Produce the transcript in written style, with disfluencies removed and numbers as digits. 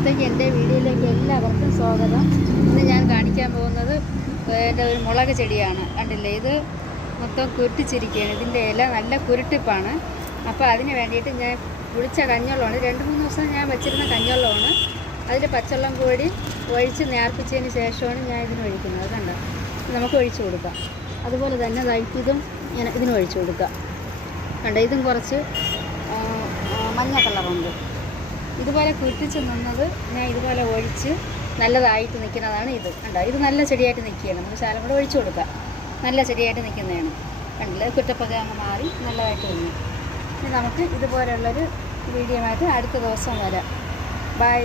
ഇന്നത്തേക്ക് എൻ്റെ വീഡിയോയിലേക്ക് എല്ലാവർക്കും സ്വാഗതം. ഇന്ന് ഞാൻ കാണിക്കാൻ പോകുന്നത് എൻ്റെ ഒരു മുളക് ചെടിയാണ്. കണ്ടില്ലേ, ഇത് മൊത്തം കുരുട്ടിച്ചിരിക്കുകയാണ്. ഇതിൻ്റെ ഇല നല്ല കുരുട്ടിപ്പാണ്. അപ്പോൾ അതിന് വേണ്ടിയിട്ട് ഞാൻ കുളിച്ച കഞ്ഞവെള്ളമാണ്, 2-3 ദിവസം ഞാൻ വെച്ചിരുന്ന കഞ്ഞവെള്ളമാണ്. അതിൽ പച്ചവെള്ളം കൂടി ഒഴിച്ച് നേർപ്പിച്ചതിന് ശേഷമാണ് ഞാൻ ഇതിന് ഒഴിക്കുന്നത്. കണ്ടോ, നമുക്ക് ഒഴിച്ചു കൊടുക്കാം. അതുപോലെ തന്നെ ഇതും ഇങ്ങനെ ഇതിന് ഒഴിച്ചു കൊടുക്കാം. കണ്ടോ, ഇതും കുറച്ച് മഞ്ഞ കളറുണ്ട്. ഇതുപോലെ കുറ്റിച്ച് നിന്നത് ഞാൻ ഇതുപോലെ ഒഴിച്ച് നല്ലതായിട്ട് നിൽക്കുന്നതാണ് ഇത്. കണ്ടോ, ഇത് നല്ല ചെടിയായിട്ട് നിൽക്കുകയാണ്. നമുക്ക് ശകലം കൂടെ ഒഴിച്ചു കൊടുക്കാം. നല്ല ചെടിയായിട്ട് നിൽക്കുന്നതാണ്. കണ്ടില്ല, കുറ്റപ്പൊക്കെ അങ്ങ് മാറി നല്ലതായിട്ട് വന്നു. ഇനി നമുക്ക് ഇതുപോലെയുള്ളൊരു വീഡിയോ ആയിട്ട് അടുത്ത ദിവസം വരാം. ബൈ.